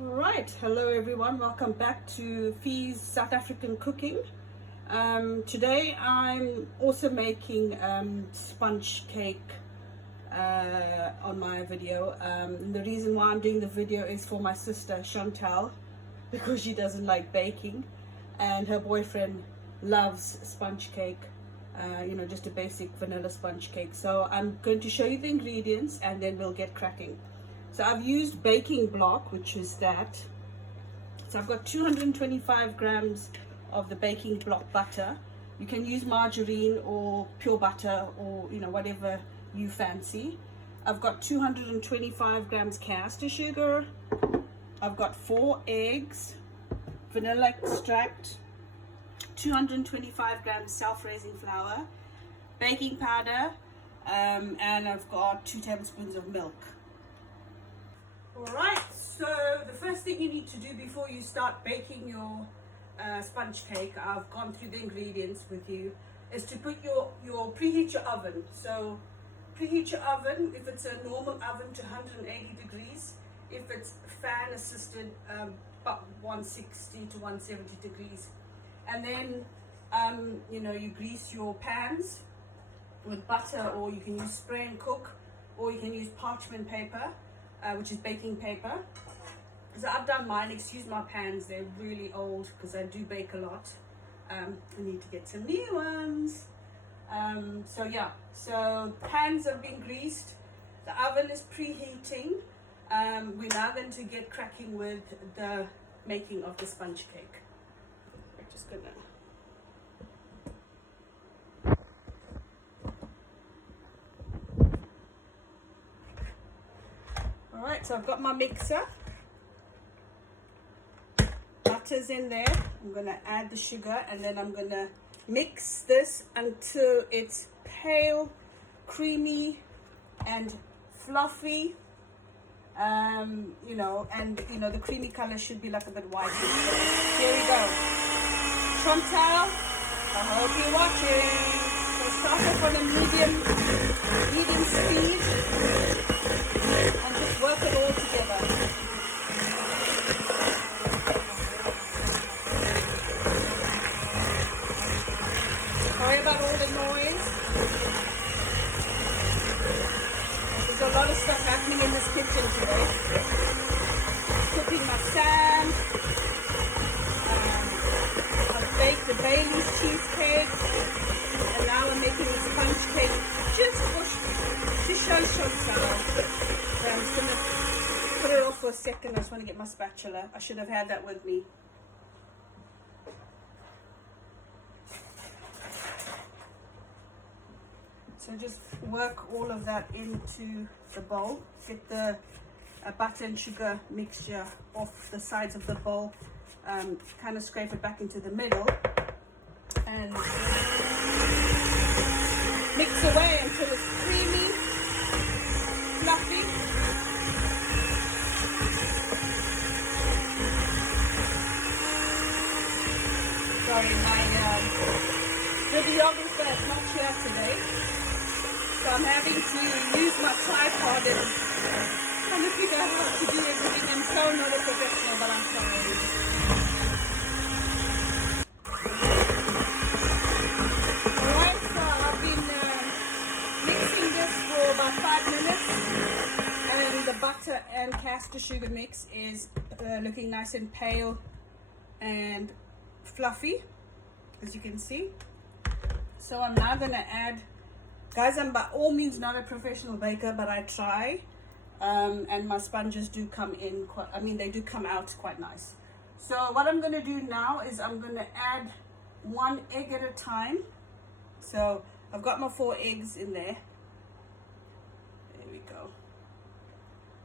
Alright, hello everyone, welcome back to Fee's South African Cooking. Today I'm also making sponge cake on my video. The reason why I'm doing the video is for my sister Chantal, because she doesn't like baking and her boyfriend loves sponge cake, just a basic vanilla sponge cake. So I'm going to show you the ingredients and then we'll get cracking. So I've used baking block, which is that. So I've got 225 grams of the baking block butter. You can use margarine or pure butter or whatever you fancy. I've got 225 grams caster sugar. I've got 4 eggs, vanilla extract, 225 grams self-raising flour, baking powder, and I've got 2 tablespoons of milk. Alright, so the first thing you need to do before you start baking your sponge cake, I've gone through the ingredients with you, is to put preheat your oven. So preheat your oven, if it's a normal oven, to 180 degrees. If it's fan assisted, about 160 to 170 degrees. And then you grease your pans with butter, or you can use spray and cook, or you can use parchment paper, which is baking paper. So I've done mine. Excuse my pans, they're really old because I do bake a lot. I need to get some new ones. So pans have been greased, the oven is preheating. We're now going to get cracking with the making of the sponge cake. We're just gonna Alright, so I've got my mixer. Butter's in there. I'm going to add the sugar and then I'm going to mix this until it's pale, creamy and fluffy. The creamy color should be like a bit white. So here we go. Chantal, I hope you're watching. So start off on a medium speed. And just work it all together. Sorry about all the noise. There's a lot of stuff happening in this kitchen today. Cooking my sand. I've baked the Bailey's cheesecake. And now I'm making the sponge cake just to show Chantal. I'm just going to put it off for a second. I just want to get my spatula. I should have had that with me. So just work all of that into the bowl. Get the butter and sugar mixture off the sides of the bowl. Kind of scrape it back into the middle. And mix away until it's creamy, fluffy. Sorry, my videographer is not here today, so I'm having to use my tripod and trying to figure out how to do everything. I'm so not a professional, but I'm sorry. Alright, so I've been mixing this for about 5 minutes, and the butter and caster sugar mix is looking nice and pale and fluffy, as you can see. So I'm now going to add, guys, I'm by all means not a professional baker, but I try, and my sponges do come in they do come out quite nice. So what I'm going to do now is I'm going to add 1 egg at a time. So I've got my 4 eggs in there. There we go.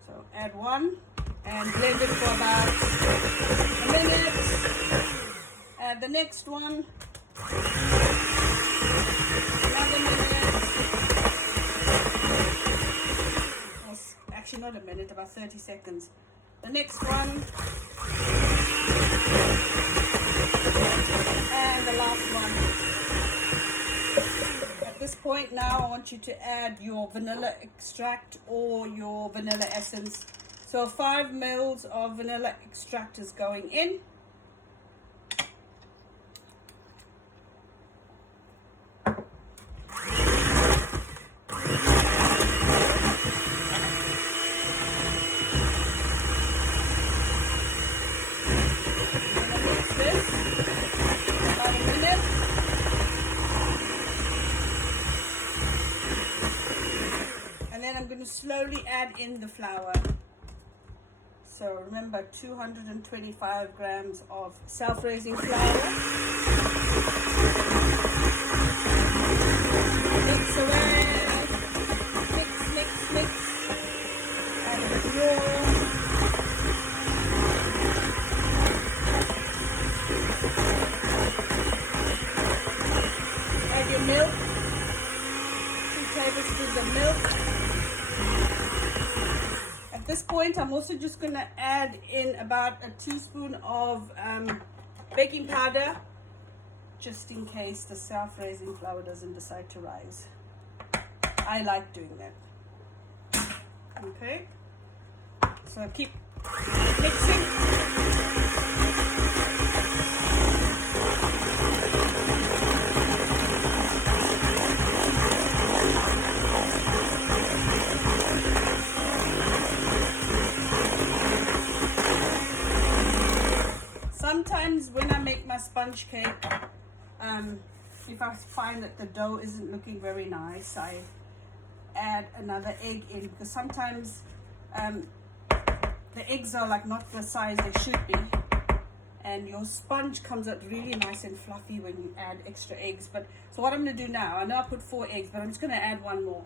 So add 1 and blend it for about a minute. Add the next one. Another minute. Actually not a minute, about 30 seconds. The next one. And the last one. At this point now I want you to add your vanilla extract or your vanilla essence. So 5 mils of vanilla extract is going in. I'm going to slowly add in the flour. So remember, 225 grams of self-raising flour. Mix away. Mix. Add a bit more. Add your milk. 2 tablespoons of milk. At this point, I'm also just going to add in about a teaspoon of baking powder, just in case the self-raising flour doesn't decide to rise. I like doing that. Okay, so keep mixing. Sometimes when I make my sponge cake, if I find that the dough isn't looking very nice, I add another egg in, because sometimes the eggs are like not the size they should be, and your sponge comes out really nice and fluffy when you add extra eggs. But so what I'm going to do now, I know I put 4 eggs, but I'm just going to add 1 more,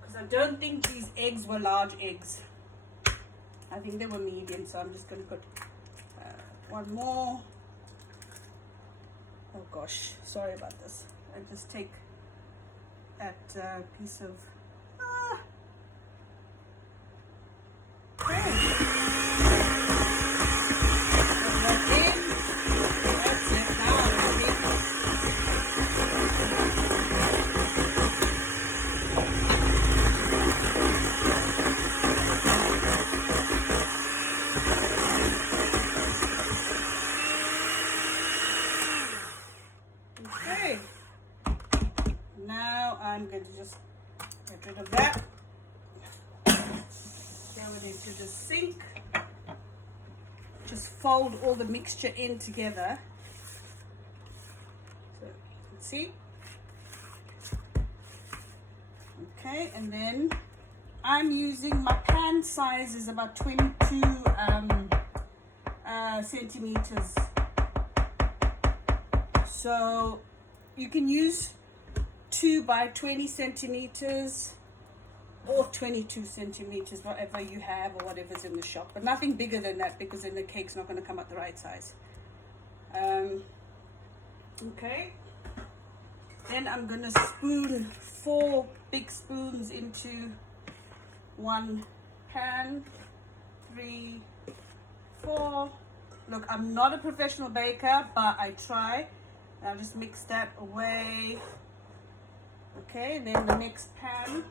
because I don't think these eggs were large eggs. I think they were medium, so I'm just going to put 1 more. Oh gosh, sorry about this. I just take that piece of okay. That's it. Now I'm ready. Okay, now I'm going to just get rid of that. Throw it into the sink. Just fold all the mixture in together. So you can see. Okay, and then I'm using, my pan size is about 22 centimeters. So you can use 2 by 20 centimeters or 22 centimeters, whatever you have or whatever's in the shop, but nothing bigger than that, because then the cake's not going to come out the right size. Okay, then I'm going to spoon 4 big spoons into 1 pan. 3, 4. Look, I'm not a professional baker, but I try. I'll just mix that away. Okay, then the next pan.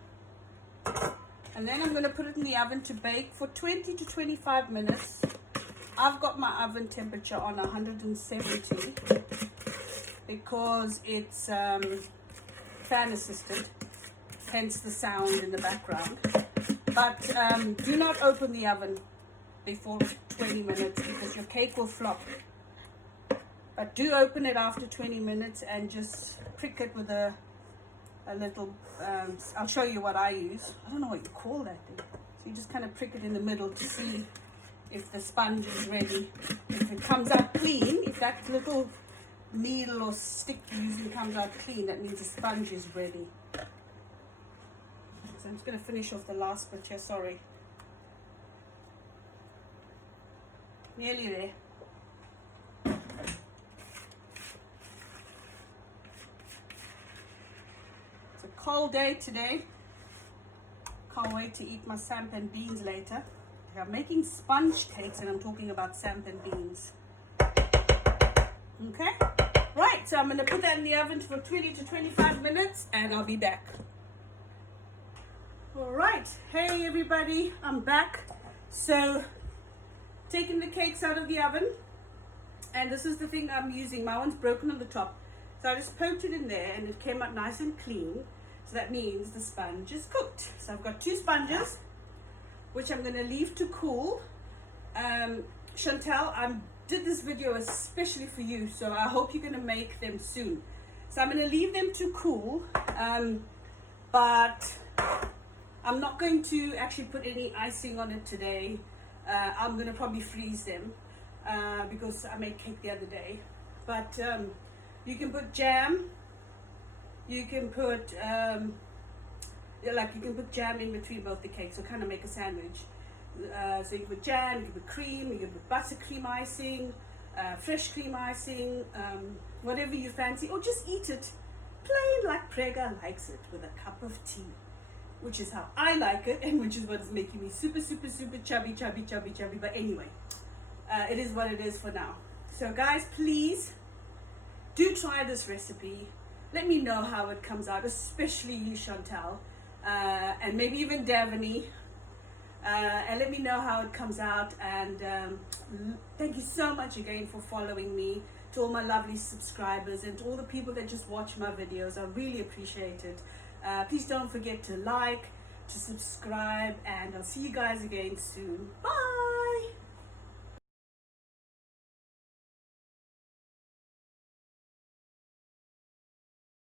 And then I'm going to put it in the oven to bake for 20 to 25 minutes. I've got my oven temperature on 170 because it's fan assisted, hence the sound in the background. But do not open the oven before 20 minutes because your cake will flop. But do open it after 20 minutes and just prick it with a little, I'll show you what I use. I don't know what you call that thing. So you just kind of prick it in the middle to see if the sponge is ready. If it comes out clean, if that little needle or stick you're using comes out clean, that means the sponge is ready. So I'm just going to finish off the last bit here, sorry. Nearly there. It's a cold day today. Can't wait to eat my samp and beans later. I'm making sponge cakes and I'm talking about samp and beans. Okay, right, so I'm going to put that in the oven for 20 to 25 minutes and I'll be back. All right, hey everybody, I'm back. So taking the cakes out of the oven, and this is the thing I'm using. My one's broken on the top, so I just poked it in there and it came out nice and clean. So that means the sponge is cooked. So I've got 2 sponges which I'm going to leave to cool. Chantel, I did this video especially for you, so I hope you're going to make them soon. So I'm going to leave them to cool, but I'm not going to actually put any icing on it today. I'm going to probably freeze them because I made cake the other day. But you can put jam, you can put you can put jam in between both the cakes, so kind of make a sandwich. So you can put jam, you can put cream, you can put buttercream icing, fresh cream icing, whatever you fancy, or just eat it plain like Prega likes it, with a cup of tea, which is how I like it, and which is what is making me super chubby. But anyway, it is what it is for now. So guys, please do try this recipe. Let me know how it comes out, especially you, Chantal, and maybe even Davani. And let me know how it comes out. And thank you so much again for following me, to all my lovely subscribers and to all the people that just watch my videos. I really appreciate it. Please don't forget to like, to subscribe, and I'll see you guys again soon. Bye.